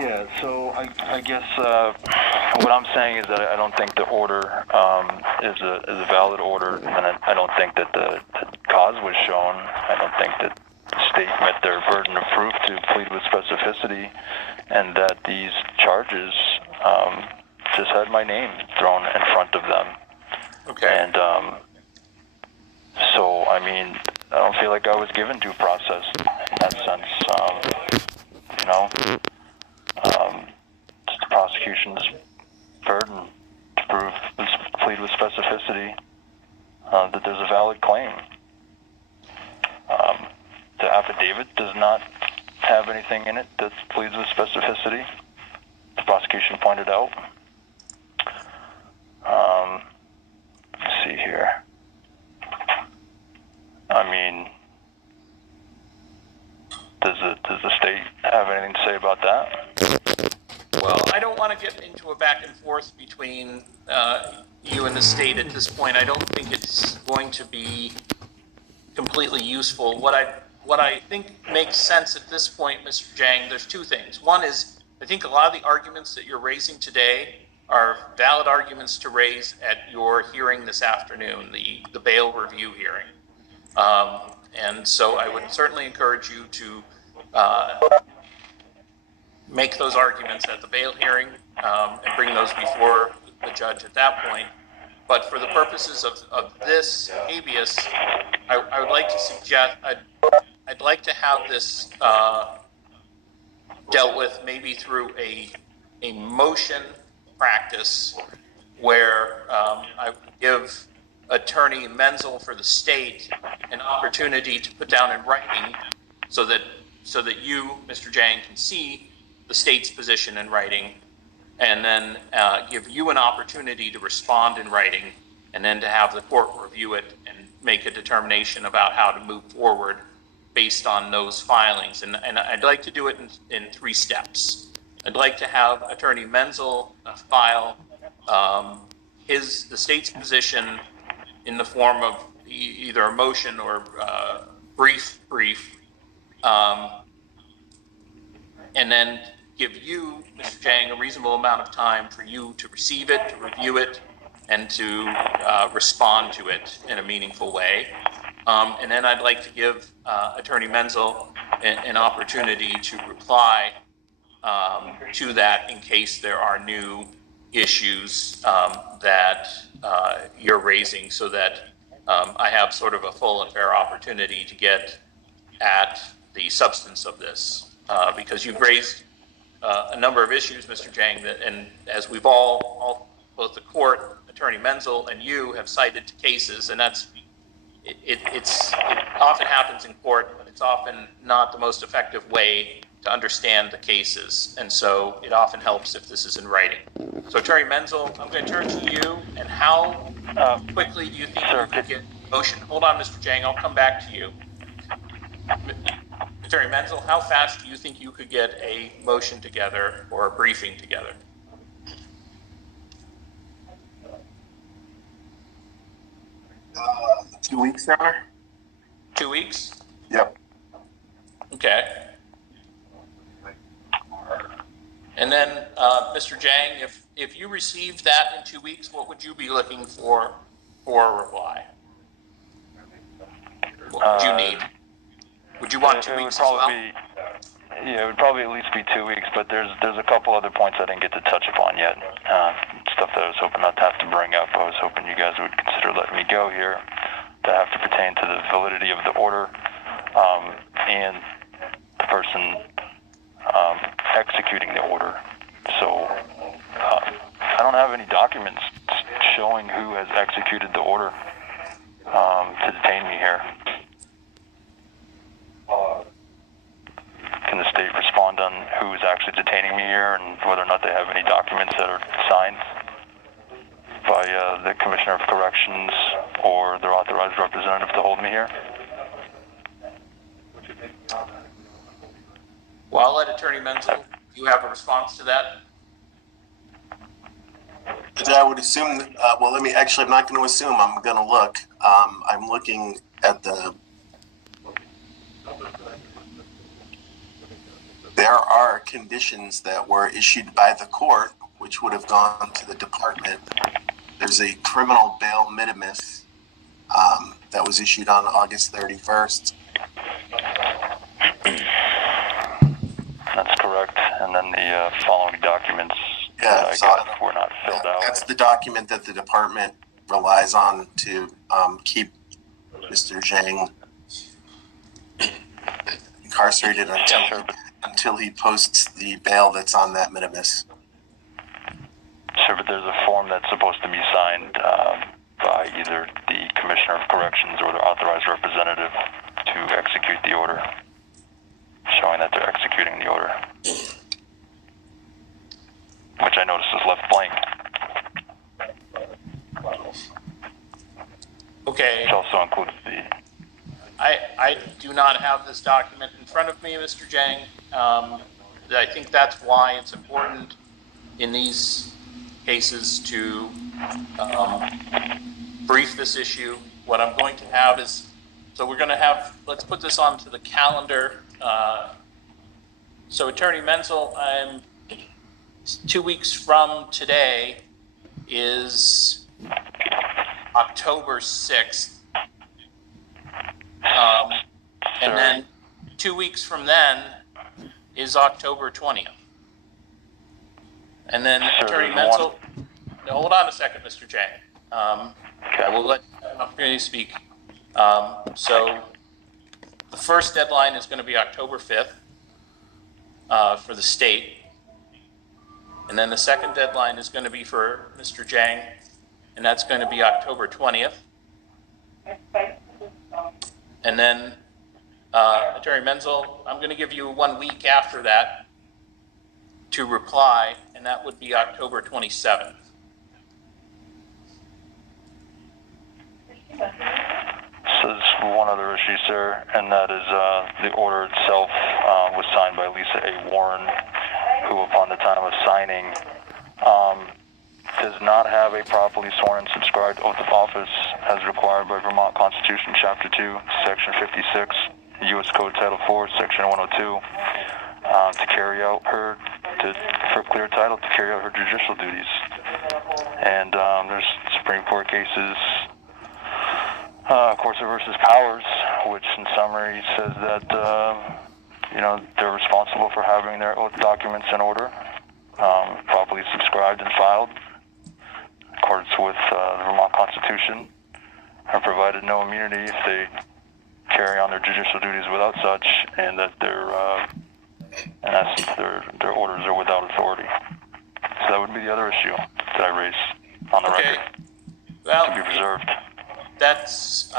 Yeah, so I guess what I'm saying is that I don't think the order is a valid order, and I don't think that the cause was shown. I don't think that the state met their burden of proof to plead with specificity, and that these charges just had my name thrown in front of them. Okay. And so, I mean, I don't feel like I was given due process in that sense. You know, it's the prosecution's burden to plead with specificity that there's a valid claim. The affidavit does not have anything in it that pleads with specificity. The prosecution pointed out. Let's see here. I mean, does the state have anything to say about that? Well, I don't want to get into a back and forth between you and the state at this point. I don't think it's going to be completely useful. What I think makes sense at this point, Mr. Jang, there's two things. One is, I think a lot of the arguments that you're raising today are valid arguments to raise at your hearing this afternoon, the bail review hearing. And so I would certainly encourage you to make those arguments at the bail hearing and bring those before the judge at that point. But for the purposes of this habeas, I would like to suggest, I'd like to have this dealt with maybe through a motion practice where I give Attorney Menzel for the state an opportunity to put down in writing so that you, Mr. Jang, can see the state's position in writing, and then give you an opportunity to respond in writing, and then to have the court review it and make a determination about how to move forward based on those filings. And I'd like to do it in 3 steps. I'd like to have Attorney Menzel file the state's position in the form of either a motion or brief, and then give you, Mr. Jang, a reasonable amount of time for you to receive it, to review it, and to respond to it in a meaningful way. And then I'd like to give Attorney Menzel an opportunity to reply to that in case there are new issues that you're raising, so that I have sort of a full and fair opportunity to get at the substance of this. Because you've raised a number of issues, Mr. Jang, and as we've all, both the court, Attorney Menzel, and you have cited to cases, and it often happens in court, but it's often not the most effective way to understand the cases, and so it often helps if this is in writing. So, Attorney Menzel, I'm going to turn to you, and how quickly do you think you could get motion? Hold on, Mr. Jang, I'll come back to you. Attorney Menzel, how fast do you think you could get a motion together or a briefing together? Uh, 2 weeks, Your Honor. 2 weeks? Yep. Okay. And then, Mr. Jang, if you received that in 2 weeks, what would you be looking for a reply? What would you need? Would you want 2 weeks as well? Yeah, it would probably at least be 2 weeks, but there's a couple other points I didn't get to touch upon yet. Stuff that I was hoping not to have to bring up. I was hoping you guys would consider letting me go here, that have to pertain to the validity of the order and the person executing the order. So I don't have any documents showing who has executed the order to detain me here. Can the state respond on who is actually detaining me here and whether or not they have any documents that are signed by the Commissioner of Corrections or their authorized representative to hold me here? Well, I'll let Attorney Menzel, do you have a response to that? I would assume, well, I'm not going to assume, I'm going to look. I'm looking at there are conditions that were issued by the court, which would have gone to the department. There's a criminal bail minimus that was issued on August 31st. That's correct. And then the following documents were not filled out. That's the document that the department relies on to keep Mr. Zhang incarcerated until he posts the bail that's on that minimus. Sure, but there's a form that's supposed to be signed by either the Commissioner of Corrections or their authorized representative to execute the order, showing that they're executing the order, which I noticed is left blank. Okay. Which also includes the... I do not have this document in front of me, Mr. Zhang. I think that's why it's important in these cases to brief this issue. What I'm going to have is, so we're going to have, let's put this onto the calendar. So Attorney Menzel, 2 weeks from today is October 6th. And then 2 weeks from then is October 20th. And then Attorney Menzel, hold on a second, Mr. Zhang. I will let you have an opportunity to speak. So the first deadline is going to be October 5th for the state. And then the second deadline is going to be for Mr. Zhang, and that's going to be October 20th. And then Attorney Menzel, I'm going to give you 1 week after that to reply, and that would be October 27th. So there's one other issue, sir, and that is the order itself was signed by Lisa A. Warren, who upon the time of signing does not have a properly sworn and subscribed oath of office as required by Vermont Constitution, Chapter 2, Section 56, U.S. Code Title 4, Section 102, to carry out for clear title, to carry out her judicial duties. And there's Supreme Court cases, Corpus versus Powers, which in summary says that, they're responsible for having their oath documents in order, properly subscribed and filed, in accordance with the Vermont Constitution, are provided no immunity if they carry on their judicial duties without such, and that in essence, their orders are without authority. So that would be the other issue that I raised on the record to be preserved. That's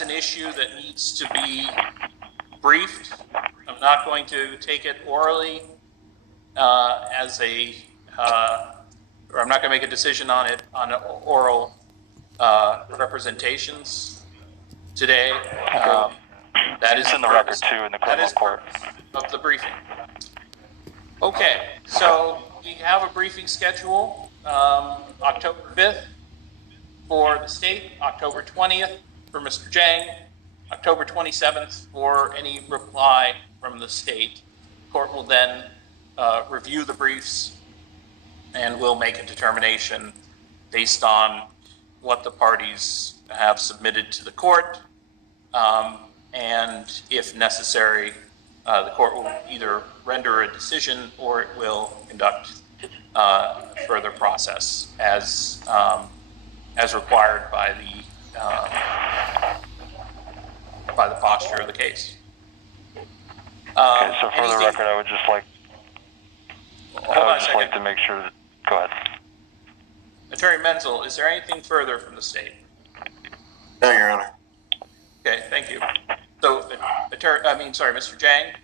an issue that needs to be briefed. I'm not going to take it orally or I'm not going to make a decision on it on oral representations today. That is in the record too in the criminal court of the briefing. Okay, so we have a briefing schedule. October 5th for the state, October 20th for Mr. Zhang, October 27th for any reply from the state. The court will then review the briefs and will make a determination based on what the parties have submitted to the court. And if necessary, the court will either render a decision or it will conduct further process as required by the posture of the case. Okay, so for the record, I would just like to make sure that, go ahead. Attorney Menzel, is there anything further from the state? No, Your Honor. Okay, thank you. So, Mr. Zhang,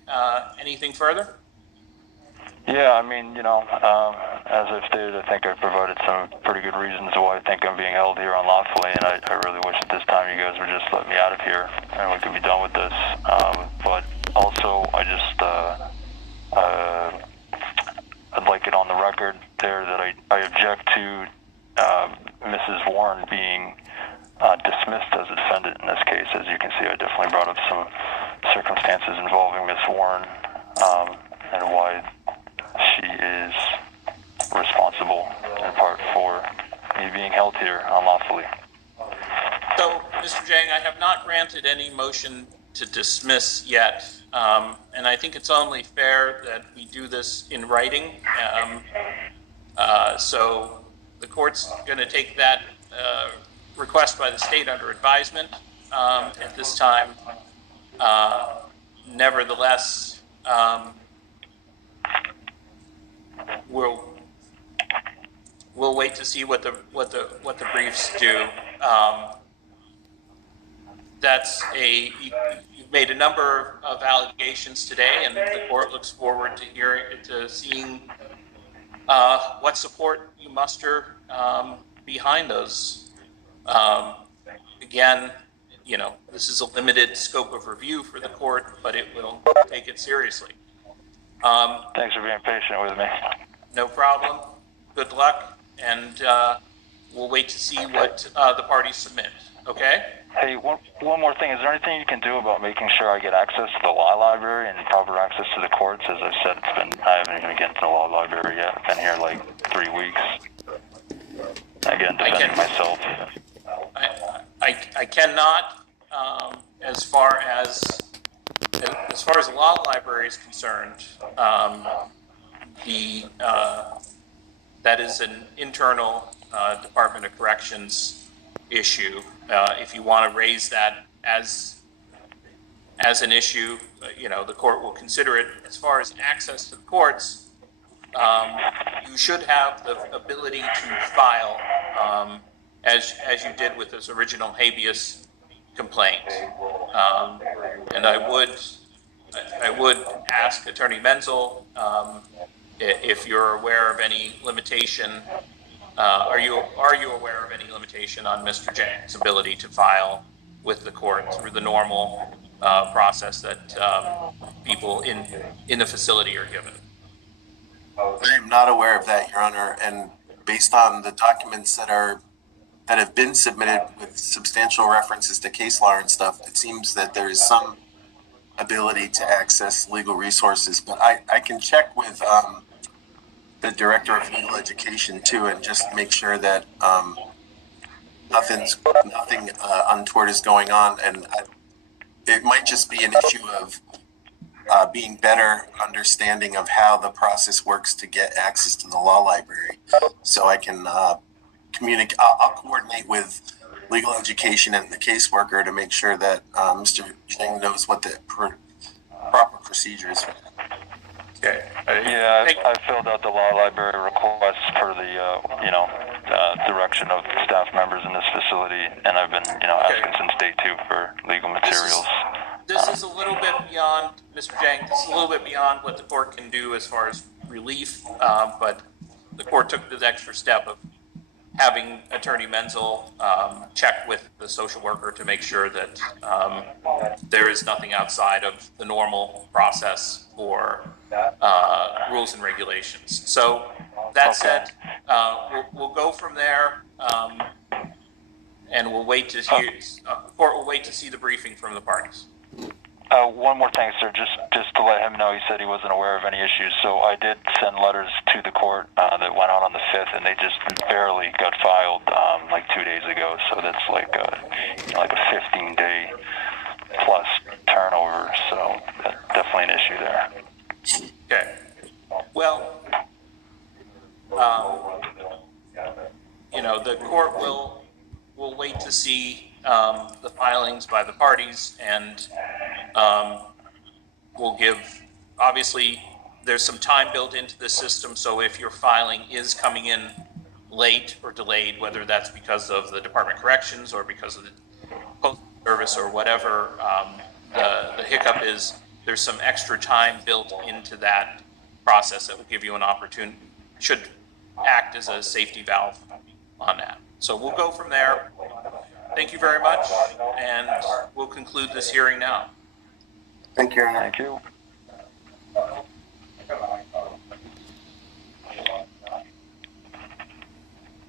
anything further? Yeah, as I've stated, I think I've provided some pretty good reasons why I think I'm being held here unlawfully, and I really wish at this time you guys would just let me out of here and we could be done with this. But also, I'd like it on the record there that I object to Mrs. Warren being dismissed as a defendant in this case. As you can see, I definitely brought up some circumstances involving Ms. Warren not granted any motion to dismiss yet, and I think it's only fair that we do this in writing. So the court's going to take that request by the state under advisement at this time. Nevertheless, we'll wait to see what the briefs do. You've made a number of allegations today, and the court looks forward to seeing what support you muster behind those. Again, this is a limited scope of review for the court, but it will take it seriously. Thanks for being patient with me. No problem. Good luck, and we'll wait to see what the parties submit. Okay? Hey, one more thing. Is there anything you can do about making sure I get access to the law library and proper access to the courts? As I said, I haven't even gotten to the law library yet. I've been here like 3 weeks. Again, defending myself. I cannot, as far as the law library is concerned, that is an internal Department of Corrections issue. If you want to raise that as an issue, the court will consider it. As far as access to the courts, you should have the ability to file, as you did with this original habeas complaint. And I would ask Attorney Menzel if you're aware of any limitation. Are you aware of any limitation on Mr. Jang's ability to file with the court through the normal process that people in the facility are given? I am not aware of that, Your Honor, and based on the documents that have been submitted with substantial references to case law and stuff, it seems that there is some ability to access legal resources. But I can check with the Director of Legal Education too, and just make sure that nothing untoward is going on. And it might just be an issue of being better understanding of how the process works to get access to the law library. So I can communicate. I'll coordinate with legal education and the caseworker to make sure that Mr. Gingues knows what the proper procedure is. Okay. I filled out the law library request for the direction of staff members in this facility, and I've been asking since day 2 for legal materials. This is a little bit beyond, Mr. Gingues, this is a little bit beyond what the court can do as far as relief, but the court took this extra step of having Attorney Menzel check with the social worker to make sure that there is nothing outside of the normal process for rules and regulations. So that said, we'll go from there, and we'll wait to hear. Court will wait to see the briefing from the parties. One more thing, sir, just to let him know, he said he wasn't aware of any issues. So I did send letters to the court that went out on the 5th, and they just barely got filed like 2 days ago. So that's like a 15-day plus turnover. So that's definitely an issue there. Okay. Well, the court will wait to see the filings by the parties, and we'll give, obviously, there's some time built into the system, so if your filing is coming in late or delayed, whether that's because of the Department of Corrections or because of the Postal Service or whatever, the hiccup is, there's some extra time built into that process that will give you an opportunity, should act as a safety valve on that. So we'll go from there. Thank you very much, and we'll conclude this hearing now. Thank you, Your Honor. Thank you.